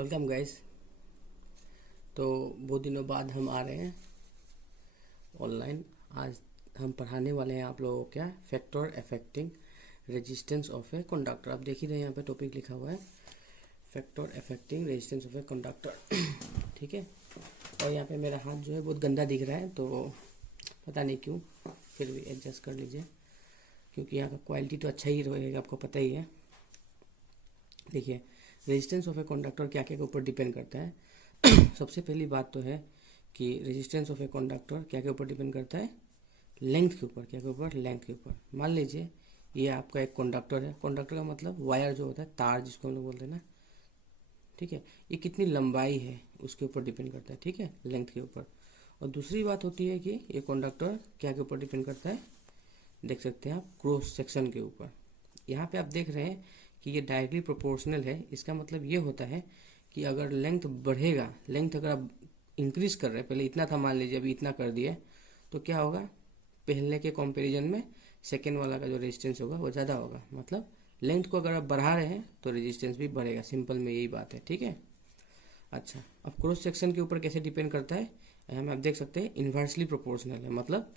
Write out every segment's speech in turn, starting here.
Welcome guys. तो बहुत दिनों बाद हम आ रहे हैं ऑनलाइन। आज हम पढ़ाने वाले हैं आप लोगों को क्या factor affecting resistance of a conductor. आप देख ही रहे हैं यहाँ पे टॉपिक लिखा हुआ है factor affecting resistance of a conductor. ठीक है। और यहाँ पे मेरा हाथ जो है बहुत गंदा दिख रहा है, तो पता नहीं क्यों, फिर भी एडजस्ट कर लीजिए क्योंकि यहाँ का क्वालिटी तो अच्छा ही रहेगा, आपको पता ही है। देखिए, रेजिस्टेंस ऑफ ए कंडक्टर क्या क्या के ऊपर डिपेंड करता है। सबसे पहली बात तो है कि रेजिस्टेंस ऑफ ए कंडक्टर क्या के ऊपर डिपेंड करता है, लेंथ के ऊपर। क्या के ऊपर? लेंथ के ऊपर। मान लीजिए ये आपका एक कंडक्टर है। कंडक्टर का मतलब वायर जो होता है, तार जिसको हम लोग बोलते हैं ना, ठीक है। ये कितनी लंबाई है उसके ऊपर डिपेंड करता है, ठीक है, लेंथ के ऊपर। और दूसरी बात होती है कि ये कंडक्टर क्या के ऊपर डिपेंड करता है, देख सकते हैं आप, क्रॉस सेक्शन के ऊपर। यहाँ पे आप देख रहे हैं कि ये डायरेक्टली प्रोपोर्शनल है। इसका मतलब ये होता है कि अगर लेंथ बढ़ेगा, लेंथ अगर आप इंक्रीज कर रहे हैं, पहले इतना था मान लीजिए, अभी इतना कर दिए, तो क्या होगा, पहले के कंपैरिजन में सेकेंड वाला का जो रेजिस्टेंस होगा वो ज़्यादा होगा। मतलब लेंथ को अगर आप बढ़ा रहे हैं तो रेजिस्टेंस भी बढ़ेगा। सिंपल में यही बात है, ठीक है। अच्छा, अब क्रॉस सेक्शन के ऊपर कैसे डिपेंड करता है, यहाँ में आप देख सकते हैं इन्वर्सली प्रोपोर्शनल है। मतलब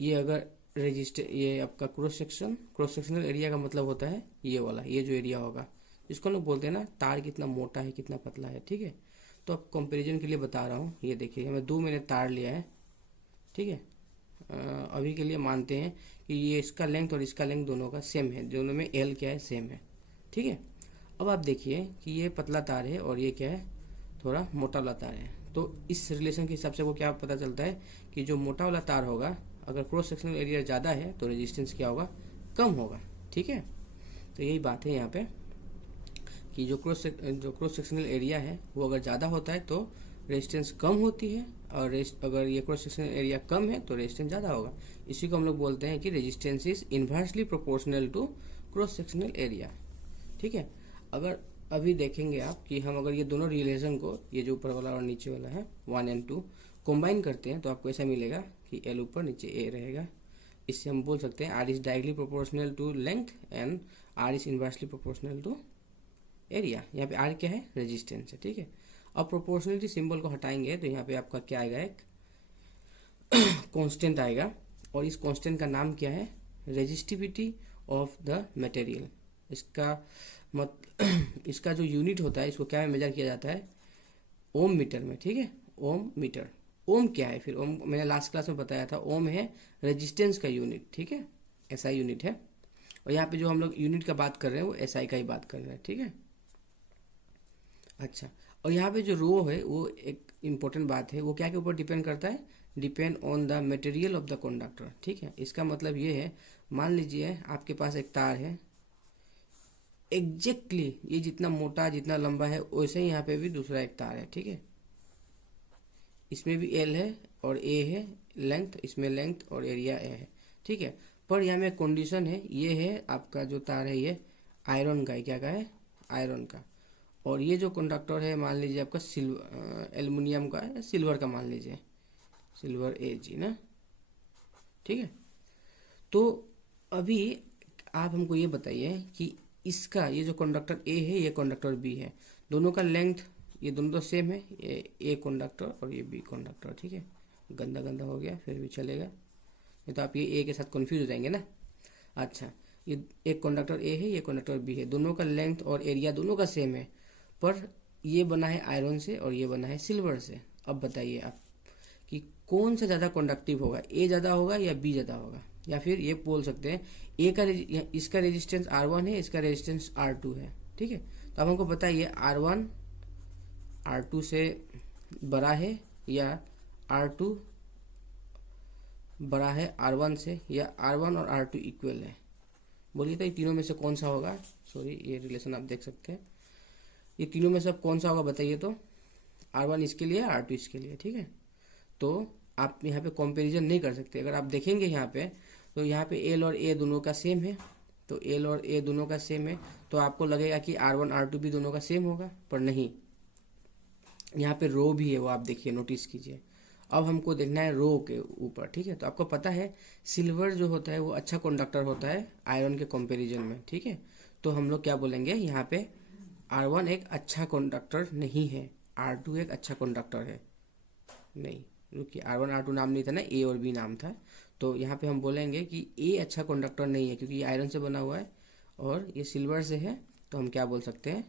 ये अगर ये आपका क्रॉस सेक्शनल एरिया का मतलब होता है ये वाला, ये जो एरिया होगा, जिसको हम लोग बोलते हैं ना तार कितना मोटा है कितना पतला है, ठीक है। तो अब कंपैरिजन के लिए बता रहा हूँ। ये देखिए, हमें 2 मैंने तार लिया है, ठीक है। अभी के लिए मानते हैं कि ये इसका लेंथ और इसका लेंथ दोनों का सेम है, दोनों में एल क्या है, सेम है, ठीक है। अब आप देखिए कि ये पतला तार है और ये क्या है, थोड़ा मोटा वाला तार है। तो इस रिलेशन के हिसाब से वो क्या पता चलता है कि जो मोटा वाला तार होगा, अगर क्रॉस सेक्शनल एरिया ज़्यादा है तो रेजिस्टेंस क्या होगा, कम होगा, ठीक है। तो यही बात है यहाँ पे कि जो क्रॉस सेक्शनल एरिया है वो अगर ज़्यादा होता है तो रेजिस्टेंस कम होती है, और अगर ये क्रॉस सेक्शनल एरिया कम है तो रेजिस्टेंस ज़्यादा होगा। इसी को हम लोग बोलते हैं कि resistance is inversely proportional to cross sectional area, ठीक है। अगर अभी देखेंगे आप कि हम अगर ये दोनों रिलेशन को, ये जो ऊपर वाला और नीचे वाला है 1 और 2, कंबाइन करते हैं तो आपको ऐसा मिलेगा कि एल ऊपर नीचे ए रहेगा। इससे हम बोल सकते हैं R is directly proportional to length and R is inversely proportional to area. यहाँ पे आर क्या है, रेजिस्टेंस है, ठीक है। अब प्रोपोर्शनलिटी सिंबल को हटाएंगे तो यहाँ पे आपका क्या आएगा, एक कांस्टेंट आएगा, और इस कांस्टेंट का नाम क्या है, रेजिस्टिविटी ऑफ द मटेरियल। इसका इसका जो यूनिट होता है, इसको क्या में मेजर किया जाता है, ओम मीटर में, ठीक है, ओम मीटर। ओम क्या है फिर, ओम मैंने लास्ट क्लास में बताया था, ओम है रेजिस्टेंस का यूनिट, ठीक है, एसआई यूनिट है। और यहाँ पे जो हम लोग यूनिट का बात कर रहे हैं वो एसआई का ही बात कर रहे हैं, ठीक है। अच्छा, और यहाँ पे जो रो है वो एक इम्पोर्टेंट बात है, वो क्या के ऊपर डिपेंड करता है, depend on the material of the conductor, ठीक है। इसका मतलब ये है, मान लीजिए आपके पास एक तार है, एग्जैक्टली ये जितना मोटा जितना लंबा है वैसे ही यहाँ पे भी दूसरा एक तार है, ठीक है। इसमें भी एल है और ए है लेंथ, इसमें लेंथ और एरिया ए है, ठीक है। पर यहाँ में कंडीशन है, ये है आपका जो तार है ये आयरन का है, क्या का है, आयरन का। और ये जो कंडक्टर है मान लीजिए आपका सिल्वर एल्युमिनियम का है, सिल्वर का मान लीजिए, सिल्वर ए जी ना, ठीक है। तो अभी आप हमको ये बताइए कि इसका ये जो कंडक्टर ए है, ये कंडक्टर बी है, दोनों का लेंथ, ये दोनों तो सेम है, ये ए कंडक्टर और ये बी कंडक्टर, ठीक है। गंदा गंदा हो गया, फिर भी चलेगा, नहीं तो आप ये ए के साथ कंफ्यूज हो जाएंगे ना। अच्छा, ये एक कंडक्टर ए है, ये कंडक्टर बी है, दोनों का लेंथ और एरिया दोनों का सेम है, पर ये बना है आयरन से और ये बना है सिल्वर से। अब बताइए आप कि कौन सा ज़्यादा कंडक्टिव होगा, ए ज़्यादा होगा या बी ज़्यादा होगा। या फिर ये बोल सकते हैं ए का इसका रेजिस्टेंस R1 है, इसका रेजिस्टेंस R2 है, ठीक है। तो अब हमको बताइए R1 R2 से बड़ा है या R2 बड़ा है R1 से, या R1 और R2 इक्वल है। बोलिए तो ये तीनों में से कौन सा होगा, सॉरी ये रिलेशन आप देख सकते हैं, ये तीनों में से अब कौन सा होगा बताइए तो, R1 इसके लिए, R2 इसके लिए, ठीक है। तो आप यहाँ पे कंपैरिजन नहीं कर सकते। अगर आप देखेंगे यहाँ पे तो यहाँ पे एल और ए दोनों का सेम है, तो एल और ए दोनों का सेम है तो आपको लगेगा कि R1 R2 भी दोनों का सेम होगा, पर नहीं, यहाँ पे रो भी है, वो आप देखिए, नोटिस कीजिए। अब हमको देखना है रो के ऊपर, ठीक है। तो आपको पता है सिल्वर जो होता है वो अच्छा कंडक्टर होता है आयरन के कंपैरिजन में, ठीक है। तो हम लोग क्या बोलेंगे यहाँ पे R1 एक अच्छा कंडक्टर नहीं है, R2 एक अच्छा कंडक्टर है। नहीं, रुकिए, R1 R2 नाम नहीं था ना, A और B नाम था। तो यहाँ पे हम बोलेंगे कि A अच्छा कंडक्टर नहीं है, क्योंकि ये आयरन से बना हुआ है और ये सिल्वर से है। तो हम क्या बोल सकते हैं,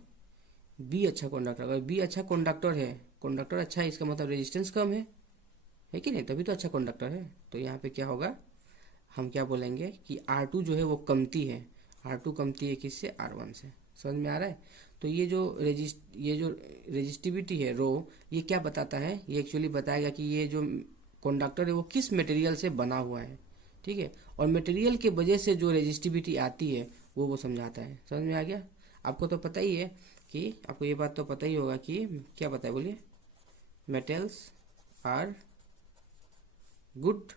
B अच्छा कंडक्टर। अगर B अच्छा कंडक्टर है, कंडक्टर अच्छा है, इसका मतलब रेजिस्टेंस कम है कि नहीं, तभी तो अच्छा कंडक्टर है। तो यहाँ पे क्या होगा, हम क्या बोलेंगे कि R2 जो है वो कमती है। R2 कमती है किससे, R1 से। समझ में आ रहा है। तो ये जो रेजिस्टिविटी है रो, ये क्या बताता है, ये एक्चुअली बताएगा कि ये जो कंडक्टर है वो किस मटेरियल से बना हुआ है। ठीक है, और मटेरियल के वजह से जो रेजिस्टिविटी आती है वो समझाता है। समझ में आ गया। आपको तो पता ही है कि, आपको ये बात तो पता ही होगा कि क्या पता है, बोलिए। Metals are good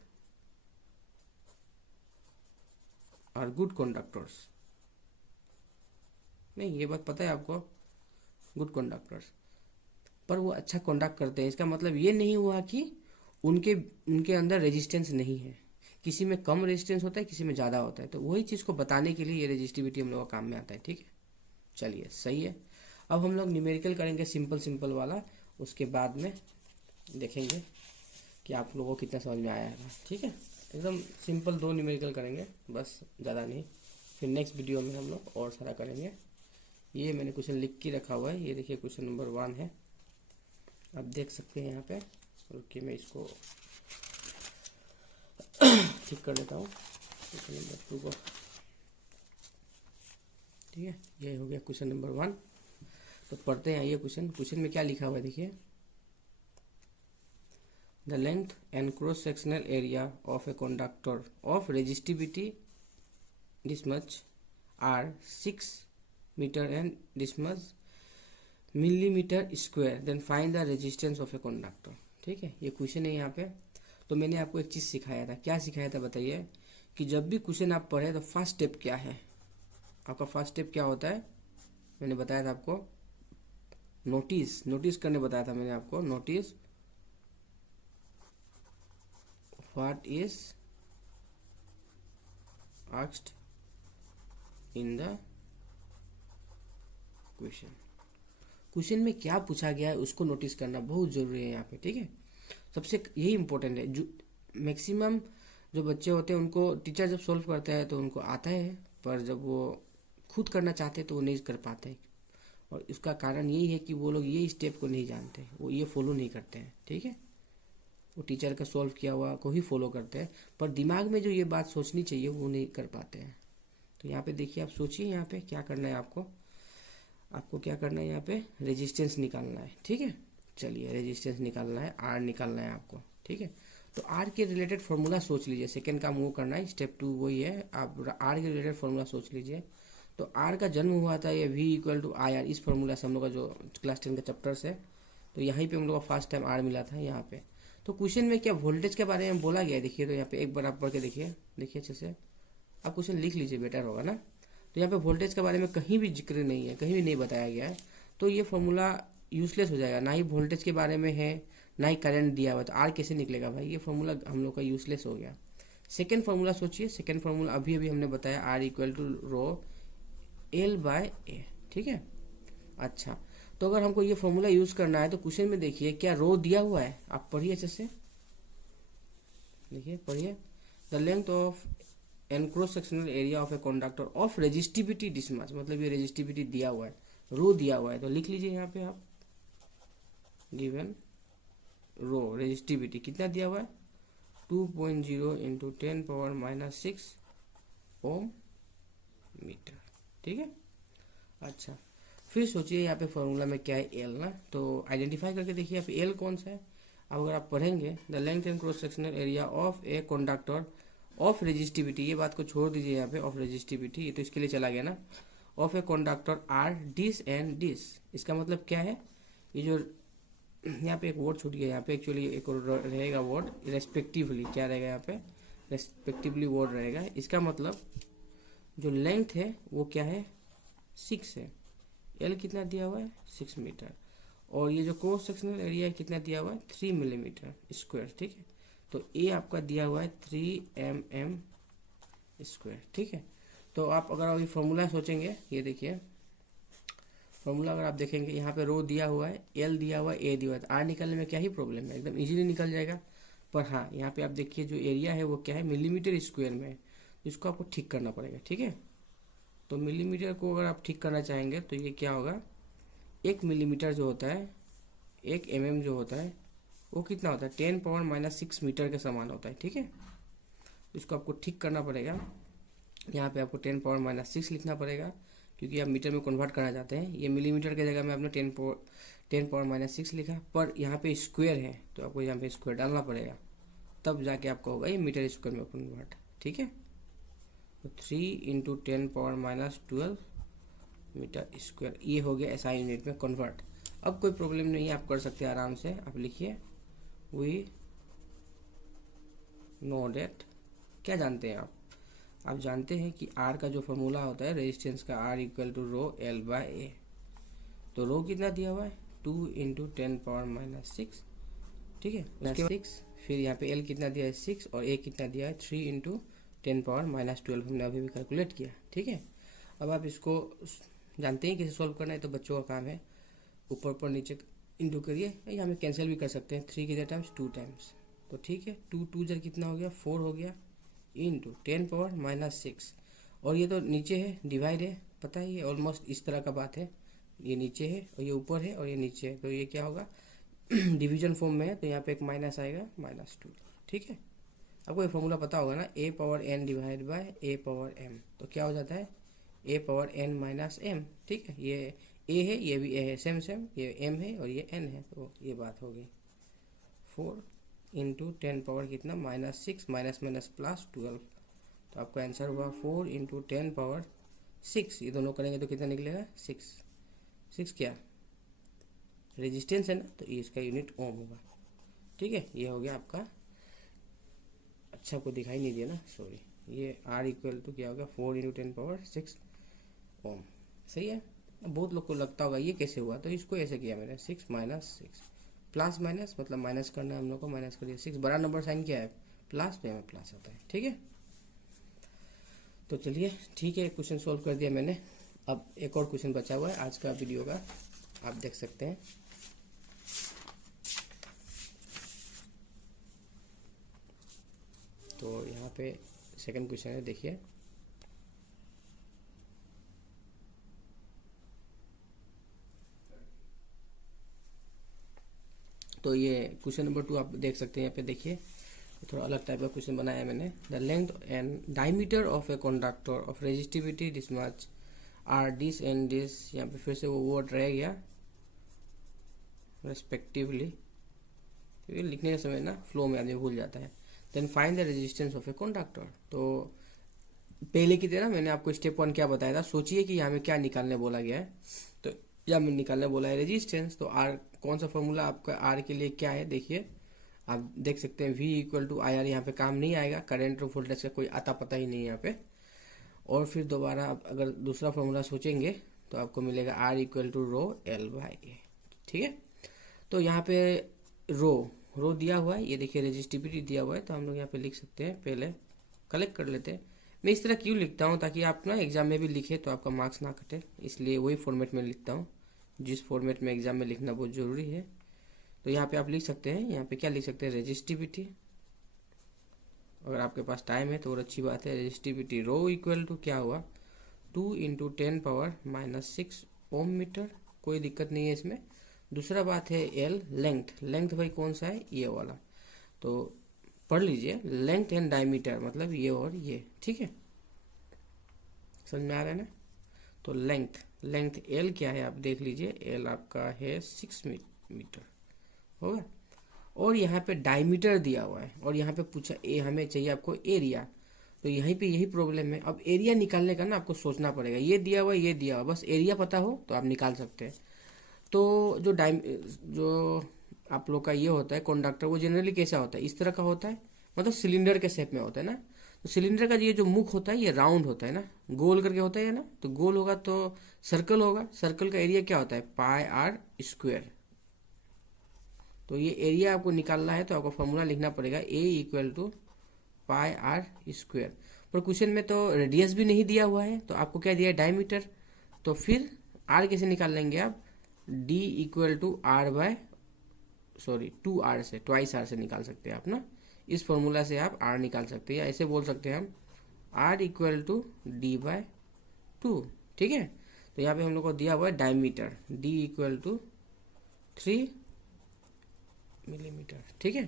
good conductors. नहीं, ये बात पता है आपको, गुड कंडक्टर्स। पर वो अच्छा कंडक्ट करते हैं, इसका मतलब ये नहीं हुआ कि उनके उनके अंदर रेजिस्टेंस नहीं है। किसी में कम रेजिस्टेंस होता है, किसी में ज़्यादा होता है। तो वही चीज़ को बताने के लिए ये रेजिस्टिविटी हम लोग का काम में आता है। ठीक है, चलिए सही है। अब हम लोग न्यूमेरिकल करेंगे, सिंपल सिंपल वाला। उसके बाद में देखेंगे कि आप लोगों को कितना समझ में आया है। ठीक है, एकदम सिंपल 2 न्यूमेरिकल करेंगे बस, ज़्यादा नहीं। फिर नेक्स्ट वीडियो में हम लोग और सारा करेंगे। ये मैंने क्वेश्चन लिख के रखा हुआ है, ये देखिए क्वेश्चन नंबर 1 है, आप देख सकते हैं यहाँ पे। रुकिए मैं इसको ठीक कर लेता हूँ, क्वेश्चन नंबर 2 को। ठीक है, ये हो गया क्वेश्चन नंबर 1। तो पढ़ते हैं ये क्वेश्चन में क्या लिखा हुआ है, देखिए। The length and cross sectional area of a conductor of resistivity this much are 6 metre and this much millimetre square, then find the resistance of a conductor. ठीक है, ये क्वेश्चन है यहाँ पे। तो मैंने आपको एक चीज़ सिखाया था, क्या सिखाया था बताइए, कि जब भी क्वेश्चन आप पढ़े तो फर्स्ट स्टेप क्या है, आपका फर्स्ट स्टेप क्या होता है। मैंने बताया था आपको, नोटिस करने बताया था मैंने आपको। Notice what is asked in the question में क्या पूछा गया है उसको नोटिस करना बहुत जरूरी है यहाँ पे। ठीक है, सबसे यही इंपॉर्टेंट है। जो मैक्सिमम जो बच्चे होते हैं उनको टीचर जब सॉल्व करता है तो उनको आता है, पर जब वो खुद करना चाहते हैं तो वो नहीं कर पाते। और इसका कारण यही है कि वो लोग ये स्टेप को नहीं जानते, वो ये फॉलो नहीं करते हैं। ठीक है, वो टीचर का सॉल्व किया हुआ को ही फॉलो करते हैं, पर दिमाग में जो ये बात सोचनी चाहिए वो नहीं कर पाते हैं। तो यहाँ पे देखिए, आप सोचिए यहाँ पे क्या करना है आपको। आपको क्या करना है, यहाँ पे रेजिस्टेंस निकालना है। ठीक है, चलिए रेजिस्टेंस निकालना है, आर निकालना है आपको। ठीक है, तो आर के रिलेटेड फॉर्मूला सोच लीजिए। सेकेंड काम वो करना है, स्टेप 2 वही है, आप आर के रिलेटेड फॉर्मूला सोच लीजिए। तो आर का जन्म हुआ था ये V equal to I R, इस फॉर्मूला से हम लोग का जो क्लास 10 का चैप्टर से। तो यहीं पे हम लोग को फर्स्ट टाइम आर मिला था यहाँ पे। तो क्वेश्चन में क्या वोल्टेज के बारे में बोला गया है, देखिए। तो यहाँ पे एक बार आप पढ़ के देखिए अच्छे से, आप क्वेश्चन लिख लीजिए, बेटर होगा ना। तो यहाँ पे वोल्टेज के बारे में कहीं भी जिक्र नहीं है, कहीं भी नहीं बताया गया है। तो ये फॉर्मूला यूजलेस हो जाएगा, ना ही वोल्टेज के बारे में है, ना ही करंट दिया हुआ। तो आर कैसे निकलेगा भाई, ये फॉर्मूला हम लोग का यूजलेस हो गया। सेकेंड फॉर्मूला सोचिए, सेकेंड फॉर्मूला अभी अभी हमने बताया, R equal to rho L by A. ठीक है, अच्छा। तो अगर हमको ये फॉर्मूला यूज करना है तो क्वेश्चन में देखिए क्या रो दिया हुआ है, आप पढ़िए अच्छे से, देखिए पढ़िए। The length of and cross sectional area of a conductor of resistivity this much, मतलब ये रेजिस्टिविटी दिया हुआ है, रो दिया हुआ है। तो लिख लीजिए यहाँ पे आप, गिवन रो रेजिस्टिविटी कितना दिया हुआ है, 2.0 इंटू 10⁻⁻6 ओम मीटर। ठीक है, अच्छा। फिर सोचिए यहाँ पे फॉर्मूला में क्या है, एल ना। तो आइडेंटिफाई करके देखिए यहाँ पे एल कौन सा है। अब अगर आप पढ़ेंगे, the length and cross sectional area of a conductor of resistivity, ये बात को छोड़ दीजिए यहाँ पे, ऑफ रेजिस्टिविटी ये तो इसके लिए चला गया ना। Of a conductor are this and this, इसका मतलब क्या है, ये जो यहाँ पे एक वर्ड छूट गया, यहाँ पे एक्चुअली एक रहेगा वर्ड रेस्पेक्टिवली, क्या रहेगा यहाँ पे, रेस्पेक्टिवली वर्ड रहेगा। इसका मतलब जो लेंथ है वो क्या है, 6 है। एल कितना दिया हुआ है, 6 मीटर। और ये जो क्रॉस सेक्शनल एरिया है कितना दिया हुआ है, 3 मिलीमीटर स्क्वायर। ठीक है, तो ए आपका दिया हुआ है 3 mm स्क्वायर। ठीक है, तो आप अगर अभी फॉर्मूला सोचेंगे, ये देखिए फॉर्मूला अगर आप देखेंगे यहाँ पे रो दिया हुआ है, एल दिया हुआ है, ए दिया हुआ है, आर निकालने में क्या ही प्रॉब्लम है, एकदम इजीली निकल जाएगा। पर हाँ, यहाँ पे आप देखिए जो एरिया है वो क्या है, मिलीमीटर स्क्वायर में है, इसको आपको ठीक करना पड़ेगा। ठीक है, तो मिलीमीटर को अगर आप ठीक करना चाहेंगे तो ये क्या होगा, 1 मिलीमीटर जो होता है, 1 mm जो होता है वो कितना होता है, 10⁻⁻6 मीटर के समान होता है। ठीक है, इसको आपको ठीक करना पड़ेगा। यहाँ पे आपको 10⁻⁻6 लिखना पड़ेगा, क्योंकि आप मीटर में कन्वर्ट करना चाहते हैं। ये मिलीमीटर की जगह में आपने 10⁻6 लिखा, पर यहाँ पे स्क्वायर है तो आपको यहाँ पे स्क्वायर डालना पड़ेगा, तब जाके आपको होगा ये मीटर स्क्वायर में कन्वर्ट। ठीक है, तो 3 × 10⁻12 मीटर स्क्वायर, ये हो गया SI यूनिट में कन्वर्ट। अब कोई प्रॉब्लम नहीं है, आप कर सकते हैं आराम से। आप लिखिए वी नो डेट, क्या जानते हैं आप जानते हैं कि R का जो फॉर्मूला होता है रेजिस्टेंस का, R = ρL/A। तो रो कितना दिया हुआ है, 2 × 10⁻6। ठीक है, उसके बाद 6, फिर यहाँ पे L कितना दिया है 6, और A कितना दिया है 3 × 10⁻12, हमने अभी भी कैलकुलेट किया। ठीक है, अब आप इसको जानते हैं कैसे सॉल्व करना है, तो बच्चों का काम है ऊपर ऊपर नीचे इंटू करिए, या हमें कैंसिल भी कर सकते हैं, 3 की जगह टाइम्स 2 टाइम्स। तो ठीक है, 2 2 जर कितना हो गया, 4 हो गया, इंटू 10⁻6, और ये तो नीचे है, डिवाइड है, पता है ये ऑलमोस्ट इस तरह का बात है, ये नीचे है और ये ऊपर है और ये नीचे है, तो ये क्या होगा डिवीजन फॉर्म में है, तो यहाँ पे एक माइनस आएगा, -2। ठीक है, आपको ये फॉर्मूला पता होगा ना, A⁻n डिवाइड बाय A⁻m, तो क्या हो जाता है A⁻n - m। ठीक है, ये A है, ये भी A है, सेम सेम, ये m है और ये n है, तो ये बात हो गई। 4 × 10 कितना, -6, माइनस माइनस प्लस 12, तो आपका आंसर हुआ 4 × 10⁻6। ये दोनों करेंगे तो कितना निकलेगा, 6 क्या रेजिस्टेंस है ना, तो ये इसका यूनिट ओम होगा। ठीक है, ये हो गया आपका। अच्छा, आपको दिखाई नहीं दिया ना, सॉरी, ये R = क्या होगा, 4 × 10⁻6 ओम। सही है। अब बहुत लोग को लगता होगा ये कैसे हुआ, तो इसको ऐसे किया मैंने, 6 - 6, प्लस माइनस मतलब माइनस करना है हम लोग को, माइनस करिए। 6 बड़ा नंबर साइन क्या है, प्लस, तो यहाँ प्लस आता है। ठीक है, तो चलिए ठीक है, क्वेश्चन सॉल्व कर दिया मैंने। अब एक और क्वेश्चन बचा हुआ है आज का वीडियो का, आप देख सकते हैं। तो यहाँ पे सेकंड क्वेश्चन है, देखिए। तो ये क्वेश्चन नंबर 2 आप देख सकते हैं, यहाँ पे देखिए, थोड़ा अलग टाइप का क्वेश्चन बनाया है मैंने। The length and diameter of a conductor of resistivity this much are this and this, यहाँ पे फिर से वो वर्ड रह गया रेस्पेक्टिवली, क्योंकि लिखने के समय ना फ्लो में आदमी भूल जाता है। Then find the resistance of a conductor. तो पहले की तरह मैंने आपको स्टेप 1 क्या बताया था, सोचिए कि यहाँ में क्या निकालने बोला गया है। तो यहाँ में निकालने बोला है रेजिस्टेंस, तो आर कौन सा फॉर्मूला आपका आर के लिए क्या है, देखिए आप देख सकते हैं, V = IR, यहाँ पे काम नहीं आएगा, करंट और वोल्टेज का कोई आता पता ही नहीं है यहाँ पे। और फिर दोबारा आप अगर दूसरा फॉर्मूला सोचेंगे तो आपको मिलेगा R = ρL/A। ठीक है, तो यहाँ पे रो दिया हुआ है, ये देखिए रेजिस्टिविटी दिया हुआ है, तो हम लोग यहाँ पे लिख सकते हैं, पहले कलेक्ट कर लेते हैं। मैं इस तरह क्यों लिखता हूँ, ताकि आप ना एग्जाम में भी लिखे तो आपका मार्क्स ना कटे, इसलिए वही फॉर्मेट में लिखता हूँ जिस फॉर्मेट में एग्जाम में लिखना बहुत ज़रूरी है। तो यहाँ पे आप लिख सकते हैं, यहाँ पे क्या लिख सकते हैं, रेजिस्टिविटी। अगर आपके पास टाइम है तो और अच्छी बात है, रेजिस्टिविटी रो = क्या हुआ, 2 × 10⁻6 ओम मीटर, कोई दिक्कत नहीं है इसमें। दूसरा बात है L, लेंथ भाई कौन सा है, ये वाला, तो पढ़ लीजिए, लेंथ एंड डायमीटर मतलब ये और ये। ठीक है, समझ में आ रहा है ना। तो लेंथ L क्या है, आप देख लीजिए, L आपका है 6 मीटर होगा, और यहाँ पे डायमीटर दिया हुआ है, और यहाँ पे पूछा हमें चाहिए आपको एरिया, तो यहीं पे यही प्रॉब्लम है। अब एरिया निकालने का ना आपको सोचना पड़ेगा, ये दिया हुआ है, ये दिया हुआ, बस एरिया पता हो तो आप निकाल सकते हैं। तो जो आप लोग का ये होता है कंडक्टर, वो जनरली कैसा होता है, इस तरह का होता है, मतलब सिलेंडर के शेप में होता है ना। तो सिलेंडर का ये जो मुख होता है ये राउंड होता है ना, गोल करके होता है ना, तो गोल होगा तो सर्कल होगा, सर्कल का एरिया क्या होता है, πr²। तो ये एरिया आपको निकालना है, तो आपको फॉर्मूला लिखना पड़ेगा A = πr²। पर क्वेश्चन में तो रेडियस भी नहीं दिया हुआ है, तो आपको क्या दिया है, डायमीटर। तो फिर आर कैसे निकाल लेंगे आप, D equal to R by two R से, ट्वाइस आर से निकाल सकते हैं आप ना। इस फॉर्मूला से आप आर निकाल सकते हैं, या ऐसे बोल सकते हैं हम R equal to D by two. ठीक है, तो यहाँ पे हम लोग को दिया हुआ है diameter, D equal to 3 millimetre. ठीक है,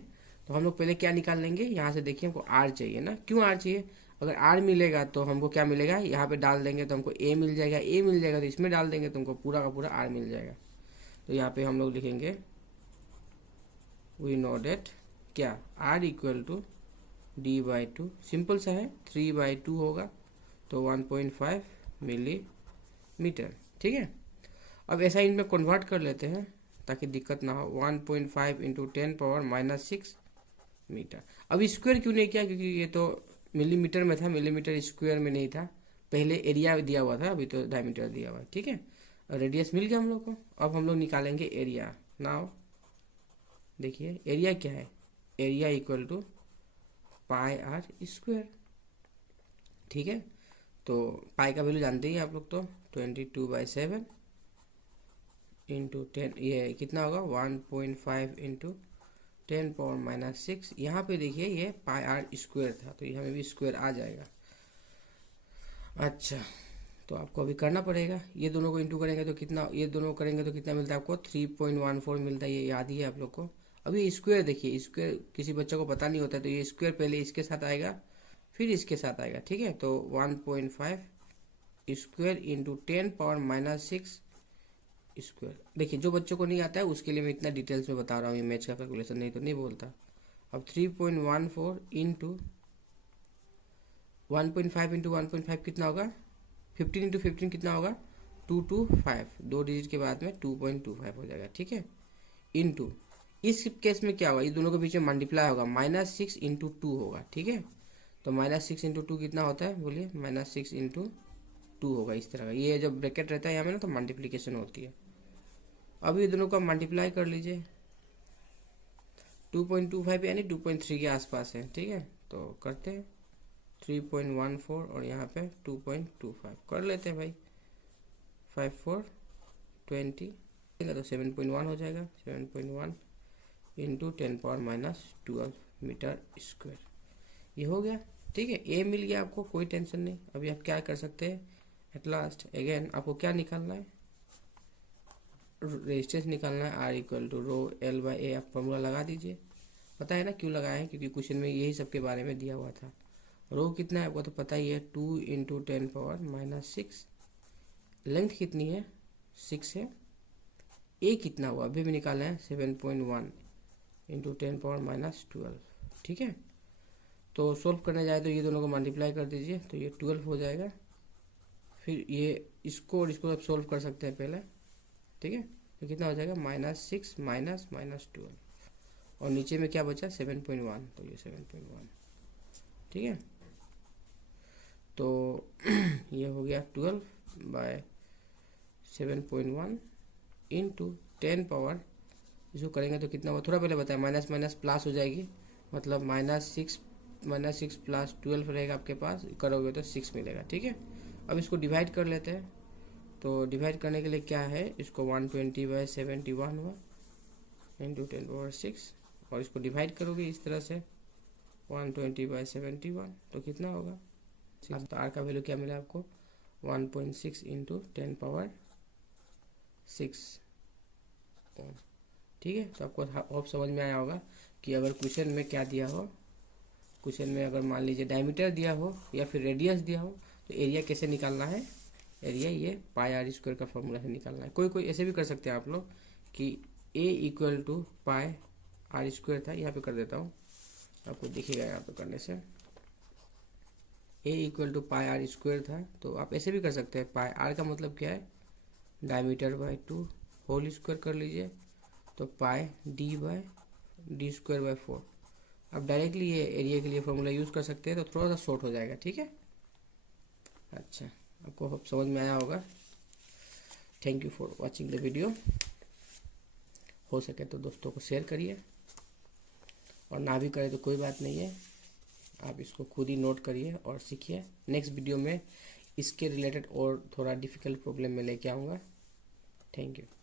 तो हम लोग पहले क्या निकाल लेंगे, यहाँ से देखिए हमको आर चाहिए ना। क्यों आर चाहिए, अगर आर मिलेगा तो हमको क्या मिलेगा, यहाँ पे डाल देंगे तो हमको ए मिल जाएगा, ए मिल जाएगा तो इसमें डाल देंगे तो हमको पूरा का पूरा आर मिल जाएगा। तो यहाँ पे हम लोग लिखेंगे वी नो डेट क्या, R equal to D by two, simple सा है, 3/2 होगा तो 1.5 मिलीमीटर। ठीक है, अब ऐसा इनमें कन्वर्ट कर लेते हैं ताकि दिक्कत ना हो। 1.5 इंटू 10⁻⁶ मीटर। अब स्क्वायर क्यों नहीं किया, क्योंकि ये तो मिलीमीटर में था, मिलीमीटर स्क्वायर में नहीं था। पहले एरिया दिया हुआ था, अभी तो डायमीटर दिया हुआ है। ठीक है, रेडियस मिल गया हम लोग को। अब हम लोग निकालेंगे एरिया। नाउ देखिए एरिया क्या है, area equal to pi R square. ठीक है, तो पाई का वैल्यू जानते ही आप लोग, तो 22/7 इंटू 10, ये कितना होगा 1.5 इंटू 10⁻⁶। यहाँ पे देखिए ये पाई आर स्क्वायर था, तो यहाँ में भी स्क्वायर आ जाएगा। अच्छा, तो आपको अभी करना पड़ेगा, ये दोनों को इंटू करेंगे तो कितना, ये दोनों करेंगे तो कितना मिलता है आपको, 3.14 मिलता है। ये याद ही है आप लोग को। अभी स्क्वायर देखिए, स्क्वायर किसी बच्चे को पता नहीं होता है, तो ये स्क्वायर पहले इसके साथ आएगा फिर इसके साथ आएगा। ठीक है, तो 1.5 स्क्वायर इंटू 10⁻⁶ स्क्वायर। देखिए जो बच्चों को नहीं आता है उसके लिए मैं इतना डिटेल्स में बता रहा हूँ, ये मैथ्स का कैलकुलेशन नहीं तो नहीं बोलता। अब 3.14 इंटू 1.5 इंटू 1.5 कितना होगा, 15 इंटू 15 कितना होगा, 225, 2 डिजिट के बाद में 2.25 हो जाएगा। ठीक है, इंटू इस केस में क्या होगा, इस दोनों के बीच में मल्टीप्लाई होगा, -6 इंटू 2 होगा। ठीक है, तो -6 इंटू 2 कितना होता है बोलिए, -6 इंटू 2 होगा इस तरह का। ये जब ब्रैकेट रहता है यहाँ में ना तो मल्टीप्लीकेशन होती है। अब ये दोनों का मल्टीप्लाई कर लीजिए, 2.25 यानी 2.3 के आसपास है। ठीक है, तो करते हैं 3.14 और यहाँ पे 2.25 कर लेते हैं भाई, 5 4 20 तो 7.1 हो जाएगा, 7.1 इंटू 10⁻⁻12 मीटर स्क्वायर। ये हो गया। ठीक है, ए मिल गया आपको, कोई टेंशन नहीं। अभी आप क्या कर सकते हैं, एट लास्ट अगेन आपको क्या निकालना है, रेजिस्टेंस निकालना है। R equal to rho L by A, आप फॉर्मूला लगा दीजिए। पता है ना क्यों लगाया है, क्योंकि क्वेश्चन में यही सब के बारे में दिया हुआ था। रो कितना है आपको तो पता ही है, 2 इंटू 10⁻⁶। लेंथ कितनी है, 6 है। ए कितना हुआ अभी भी निकालना है, 7.1 इंटू 10⁻⁻12। ठीक है, तो सोल्व करने जाए तो ये दोनों को मल्टीप्लाई कर दीजिए तो ये 12 हो जाएगा। फिर ये इसको और इसको आप सोल्व कर सकते हैं पहले। ठीक है, तो कितना हो जाएगा, -6 -12 और नीचे में क्या बचा 7.1, तो ये 7.1। ठीक है, तो ये हो गया 12/7.1 इंटू 10 पावर, इसको करेंगे तो कितना हुआ, थोड़ा पहले बताया, माइनस माइनस प्लस हो जाएगी, मतलब -6 प्लस 12 रहेगा आपके पास, करोगे तो 6 मिलेगा। ठीक है, अब इसको डिवाइड कर लेते हैं। तो डिवाइड करने के लिए क्या है, इसको 120/71 हुआ इंटू 10⁻⁶, और इसको डिवाइड करोगे इस तरह से 120/71 तो कितना होगा, तो आर का वैल्यू क्या मिला आपको, 1.6 इंटू 10⁻⁶। ठीक है, तो आपको होप समझ में आया होगा कि अगर क्वेश्चन में क्या दिया हो, क्वेश्चन में अगर मान लीजिए डायमीटर दिया हो या फिर रेडियस दिया हो तो एरिया कैसे निकालना है, एरिया ये पाई आर स्क्वायर का फॉर्मूला से निकालना है। कोई कोई ऐसे भी कर सकते हैं आप लोग कि A equal to pi R square था, यहाँ पे कर देता हूँ आपको दिखेगा यहाँ पे करने से, A equal to pi R square था, तो आप ऐसे भी कर सकते हैं। पाई आर का मतलब क्या है, डायमीटर बाई 2 होल स्क्वायर कर लीजिए, तो पाई डी स्क्वायर बाई 4। अब डायरेक्टली ये एरिया के लिए फॉर्मूला यूज़ कर सकते हैं, तो थोड़ा सा शॉर्ट हो जाएगा। ठीक है, अच्छा आपको समझ में आया होगा। Thank you for watching the video. हो सके तो दोस्तों को शेयर करिए, और ना भी करें तो कोई बात नहीं है, आप इसको खुद ही नोट करिए और सीखिए। नेक्स्ट वीडियो में इसके रिलेटेड और थोड़ा डिफ़िकल्ट प्रॉब्लम में लेके आऊँगा। Thank you.